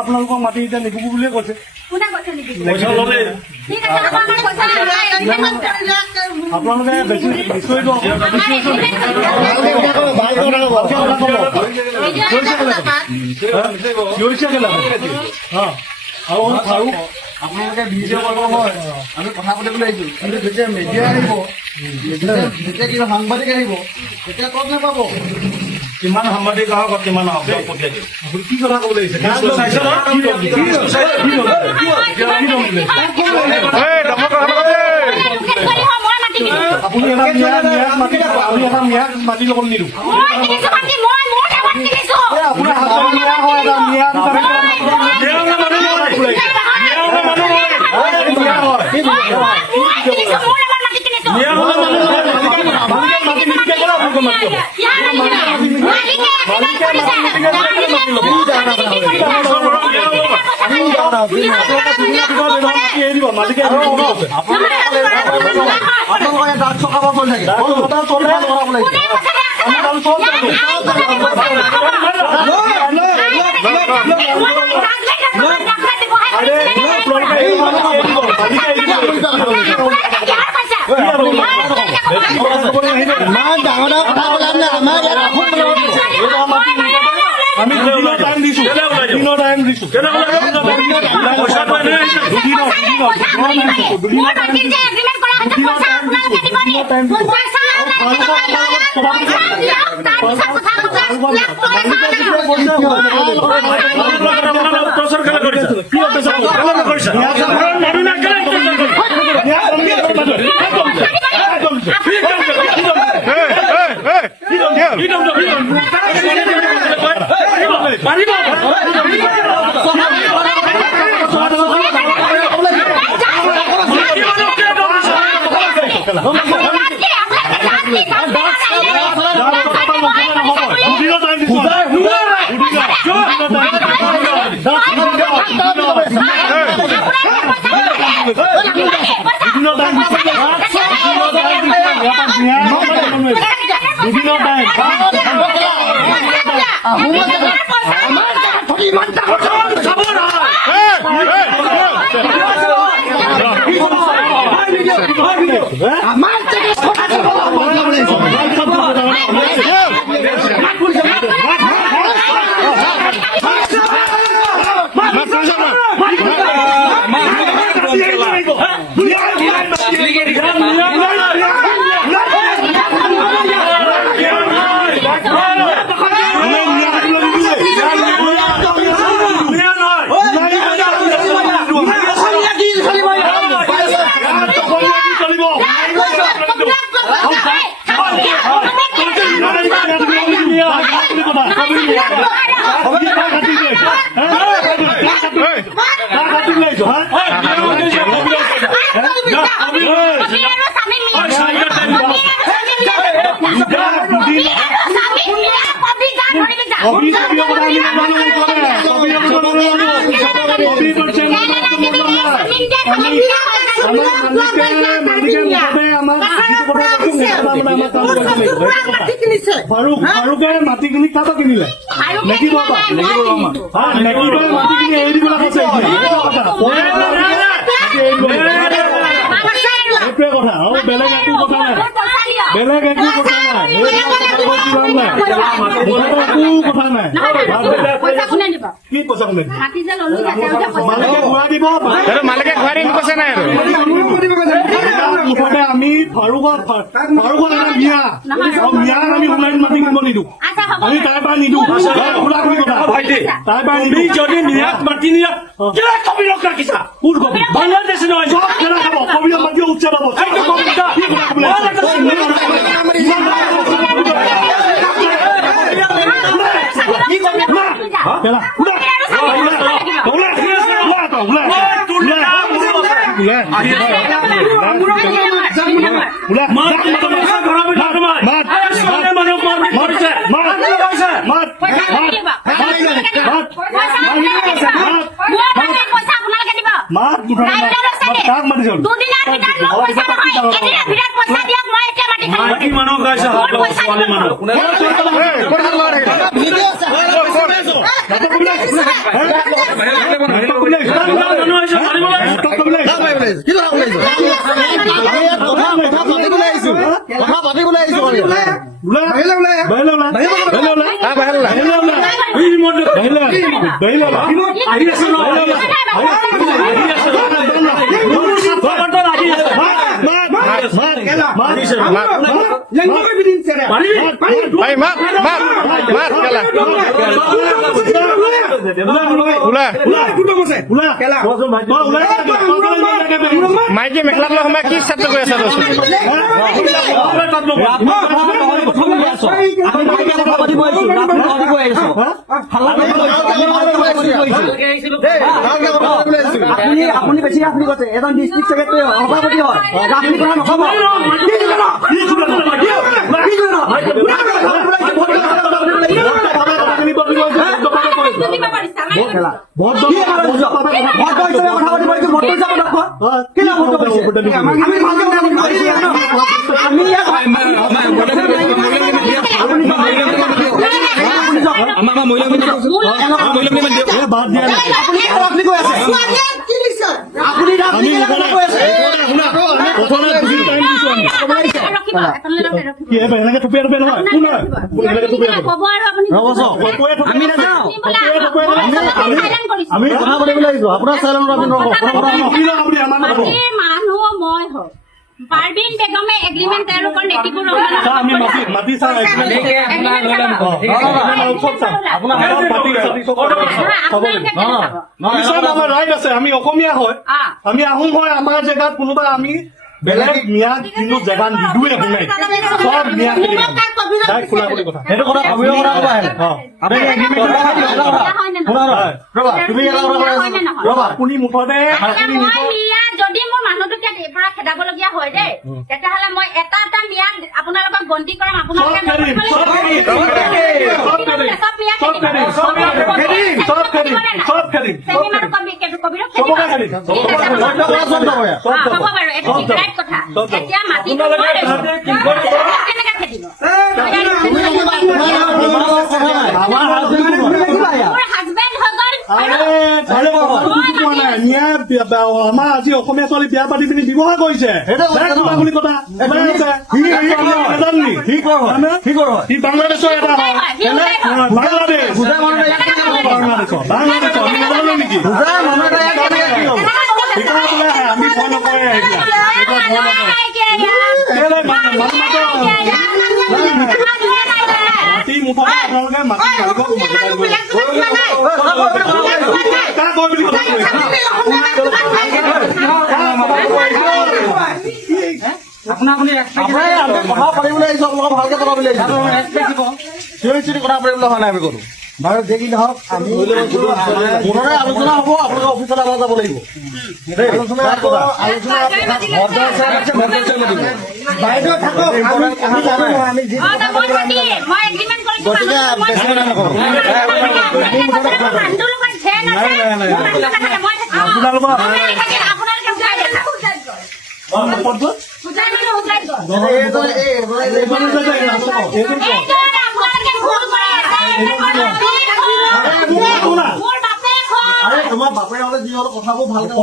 আপোনালোকৰ মাটি এতিয়া নিবো বুলিয়ে কৈছে। আপোনালোকে বেছি বিষয়টো আৰু আপোনালোকে ভিডিঅ' কৰিব হয়, আমি কথা পাতিবলৈ আহিছোঁ, কিন্তু যেতিয়া মিডিয়া আহিব, যেতিয়া কিবা সাংবাদিক আহিব, তেতিয়া ক'ত নাপাব। কিমান সাংবাদিক আহক কিমান আহক পঠিয়াই দিম। কি কথা ক'ব লাগিছে? আপুনি এটা ম্যাদ মাটি ল'ব নিদিওঁ। আপোনাৰ হাতৰ ম্যাদ হয় এটা ম্যাদ আমি দুদিনৰ টাইম দিছো। ফাৰুকে মাটি কিনি কাটা কিনিলে নেকি বাবা নেকি মাটি কিনি এৰি দিবলৈ কৈছে এইটোৱে কথা আৰু বেলেগ একো কথা নাই বেলেগ একো কথা নাই একো কথা নাই কি পইচা কোনে মালিকে ঘূৰাই দিব মালিকে ঘূৰাই দিম কৈছে নাই মুঠতে আমি ফাৰুকক মিয়া আমি অনলাইন মাটি কিনিব নিদিওঁ আমি তাৰ পৰা নিদিওঁ তাৰ পৰা নিদিওঁ যদি মিয়াক মাটি নিয়া কবিৰক ৰাখিছা কোন কবি বাংলাদেশ নহয় চব কেনে খাব কবিৰক মাটি উচ্চ পাব মাত কাক মাতিছ মাইকী মানুহ গাইছে ছোৱালী মানুহ মাইকী মেখেলা লৈ সোমাই কি চেষ্টা কৰি আছে আপুনি বেছি আপুনি কৈছে এজন ডিষ্ট্ৰিক্ট ছেক্ৰেটাৰী সভাপতি হয় আপুনি কথা নকব আমি কথা পাতিব লাগিছো আপোনাৰ পাৰবিন বেগমে এগ্ৰিমেন্ট তৈয়াৰ কৰে নেটিপুৰ আমি মাটি আমাৰ ৰাইট আছে আমি অসমীয়া হয় আমি আহোম হয় আমাৰ জেগাত কোনোবা আমি বেলেগ মিয়াক কিন্তু জেগা নিদোৱে শুনাই সব মিয়াক খোলা খুলি কথা সেইটো কথা ভাবিব পৰা আপুনি মুঠতে যদি মোৰ মানুহটোকে এই পৰা খেদাবলগীয়া হয় দেই তেতিয়াহ'লে মই এটা এটা মিয়া আপোনালোকক গন্তি কৰাম আপোনালোকে কথা এতিয়া মাটি কেনেকে খেদিব আমাৰ আজি অসমীয়া ছোৱালী বিয়া পাতি পিনি ব্যৱহাৰ কৰিছে বুলি কথা সি বাংলাদেশৰ এটা হয় বাংলাদেশ আমি নাজানো নেকি আমি ভয় নকৰে মাটি মুঠতে আপোনালোকে মাটি কথা পাতিবলৈ আহিছো আপোনালোকক ভালকে কথা পাতিবলৈ আহিছো কথা পাতিবলৈ হোৱা নাই আমি কৰো বাৰু যি কি নহওক আমি পুনৰে আলোচনা হ'ব আপোনালোকৰ অফিচত আমাৰ যাব লাগিব তোমাৰ বাপে হলে যি হল কথাবোৰ ভালকে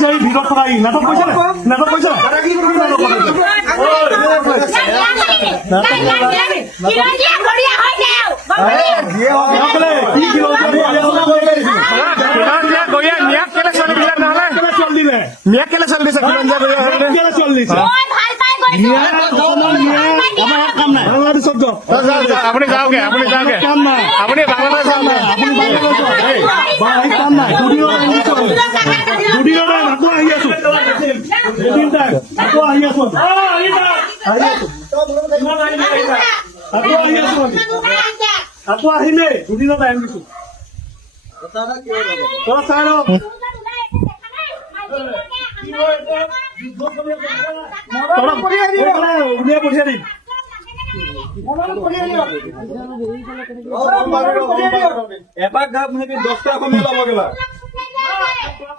কৰিছে এই ভিতৰত থকা ই নাটক কৰিছে নাটক কৰিছে মিয়াক কেলে চলি দিছে আপুনি যাওঁগে আপুনি যাওঁগে আপুনি বাংলাদেশ যাওক দুদিনৰ আকৌ আহি আছো আকৌ আহি আছো আকৌ আহিমেই দুদিনত আহিম দিছো চাই লওক উলিয়াই পঠিয়াই দিম এপাক ঘাপ 10টা কমিয়ে ল'ব গেলা